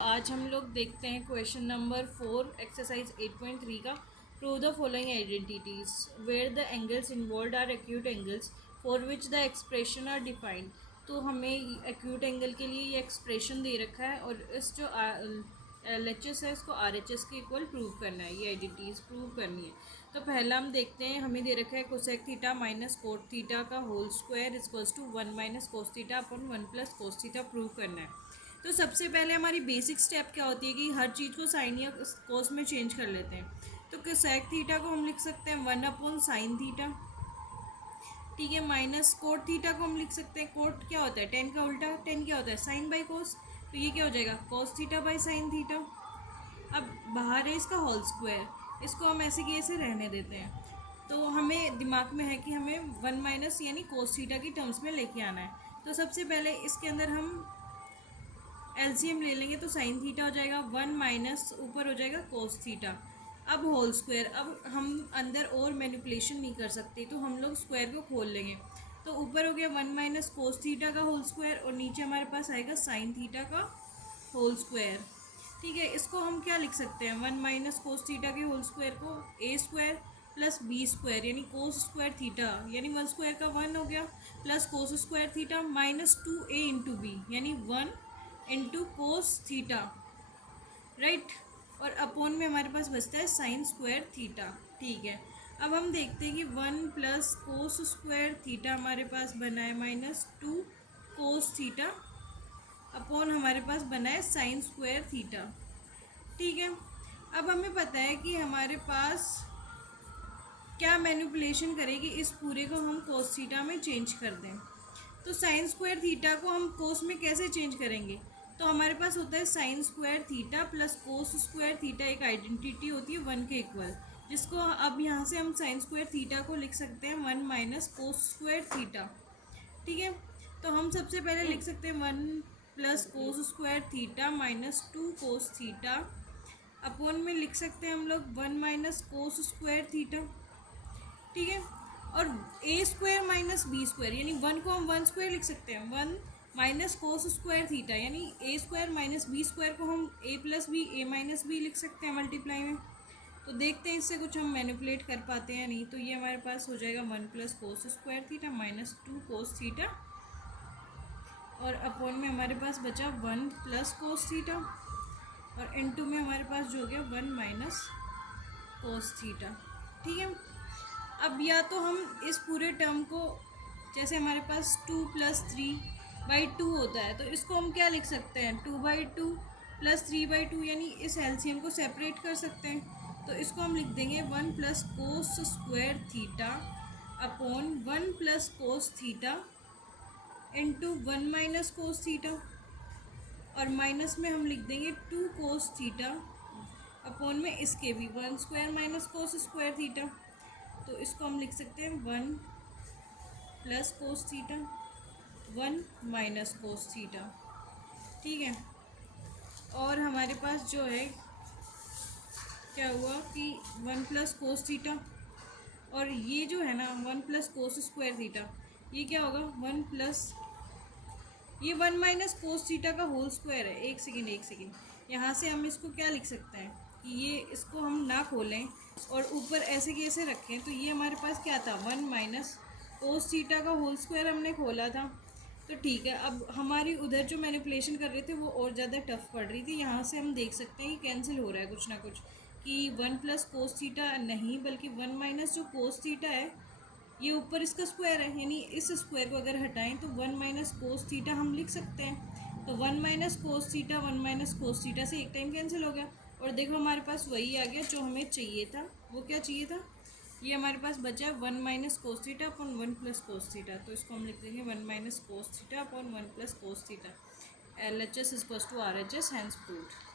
आज हम लोग देखते हैं क्वेश्चन नंबर 4 एक्सरसाइज 8.3 का। Prove the following identities where the angles involve are acute angles for which the expression are defined. तो हमें एक्यूट एंगल के लिए ये एक्सप्रेशन दे रखा है और इस जो LHS है इसको RHS के इक्वल प्रूव करना है, ये आइडेंटिटीज प्रूव करनी है। तो पहला हम देखते हैं, हमें दे रखा है cosec theta minus cot theta का whole square equals to 1 minus cos theta upon 1 plus cos theta prove करना है। तो सबसे पहले हमारी बेसिक स्टेप क्या होती है कि हर चीज़ को साइन या कोस में चेंज कर लेते हैं। तो कोसेक थीटा को हम लिख सकते हैं 1 अपॉन साइन थीटा, ठीक है। माइनस कोट थीटा को हम लिख सकते हैं, कोट क्या होता है 10 का उल्टा, 10 क्या होता है साइन बाई कोस, तो ये क्या हो जाएगा cos theta by sine theta. अब बाहर है इसका होल स्क्वायर, इसको हम ऐसे कि ऐसे रहने देते हैं। तो हमें दिमाग में है कि हमें 1 माइनस यानी कोस थीटा की टर्म्स में लेके आना है। तो सबसे पहले इसके अंदर हम LCM ले लेंगे, तो साइन थीटा हो जाएगा 1 माइनस ऊपर हो जाएगा कोस थीटा। अब होल स्क्वायर, अब हम अंदर और मैनिपुलेशन नहीं कर सकते तो हम लोग स्क्वायर को खोल लेंगे। तो ऊपर हो गया 1 माइनस कोस थीटा का होल स्क्वायर और नीचे हमारे पास आएगा साइन थीटा का होल स्क्वायर, ठीक है। इसको हम क्या लिख सकते हैं 1 माइनस कोस थीटा के होल स्क्वायर को ए स्क्वायर प्लस बी स्क्वायर यानी कोस स्क्वायर थीटा यानी 1 स्क्वायर का 1 हो गया plus cos square theta minus 2a into B यानी 1 इंटू कोस थीटा, राइट। और अपोन में हमारे पास बचता है साइन स्क्वायर थीटा, ठीक है। अब हम देखते हैं कि 1 प्लस कोस स्क्वायर थीटा हमारे पास बना है माइनस 2 कोस थीटा अपोन हमारे पास बना है साइन स्क्वायर थीटा, ठीक है। अब हमें पता है कि हमारे पास क्या मैनिपुलेशन करेगी, इस पूरे को हम कोस थीटा में चेंज कर दें। तो साइन स्क्वायर थीटा को हम कोस में कैसे चेंज करेंगे, तो हमारे पास होता है sine square theta plus cos square theta, एक आइडेंटिटी होती है 1 के इक्वल, जिसको अब यहाँ से हम साइन स्क्वायर थीटा को लिख सकते हैं 1 माइनस कोस स्क्वायर थीटा, ठीक है। तो हम सबसे पहले लिख सकते हैं 1 plus cos square theta minus 2 cos theta upon में लिख सकते हैं हम लोग 1 माइनस कोस स्क्वायर थीटा, ठीक है। और ए स्क्वायर माइनस बी स्क्वायर यानी 1 को हम 1 स्क्वायर लिख सकते हैं, 1 माइनस कोस स्क्वायर थीटा यानी ए स्क्वायर माइनस बी स्क्वायर को हम ए प्लस बी ए माइनस बी लिख सकते हैं मल्टीप्लाई में। तो देखते हैं इससे कुछ हम मैनिपुलेट कर पाते हैं नहीं। तो ये हमारे पास हो जाएगा 1 plus cos square theta minus 2 cos theta और अपोन में हमारे पास बचा 1 प्लस कोस थीटा और इनटू में हमारे पास जो हो गया 1 माइनस कोस थीटा, ठीक है। अब या तो हम इस पूरे टर्म को, जैसे हमारे पास 2 प्लस 3/2 होता है, तो इसको हम क्या लिख सकते हैं 2/2 प्लस 3/2 यानी इस LCM को सेपरेट कर सकते हैं। तो इसको हम लिख देंगे 1 plus cos square theta upon 1 plus cos theta into 1 minus cos theta और माइनस में हम लिख देंगे 2 कोस थीटा अपॉन में इसके भी 1 square minus cos square theta. तो इसको हम लिख सकते हैं 1 plus cos theta 1 minus cos theta, ठीक है। और हमारे पास जो है क्या हुआ कि 1 प्लस कोस थीटा और ये जो है ना 1 प्लस कोस स्क्वायर थीटा, ये क्या होगा 1 प्लस ये 1 माइनस कोस थीटा का होल स्क्वायर है। एक सेकेंड यहाँ से हम इसको क्या लिख सकते हैं कि ये इसको हम ना खोलें और ऊपर ऐसे के ऐसे रखें, तो ये हमारे पास क्या था 1 माइनस कोस थीटा का होल स्क्वायर हमने खोला था। तो ठीक है, अब हमारी उधर जो मैनिपुलेशन कर रहे थे वो और ज़्यादा टफ पड़ रही थी। यहाँ से हम देख सकते हैं कि कैंसिल हो रहा है कुछ ना कुछ, कि 1 प्लस कोस थीटा नहीं बल्कि 1 माइनस जो कोस थीटा है ये ऊपर इसका स्क्वायर है, यानी इस स्क्वायर को अगर हटाएं तो 1 माइनस कोस थीटा हम लिख सकते हैं। तो 1 minus cos theta 1 minus cos theta से एक टाइम कैंसिल हो गया और देखो हमारे पास वही आ गया जो हमें चाहिए था। वो क्या चाहिए था, ये हमारे पास बचा 1 minus cos theta upon 1 plus cos theta. तो इसको हम लिख देंगे 1 minus cos theta upon 1 plus cos theta. LHS is equals to RHS, hence proved.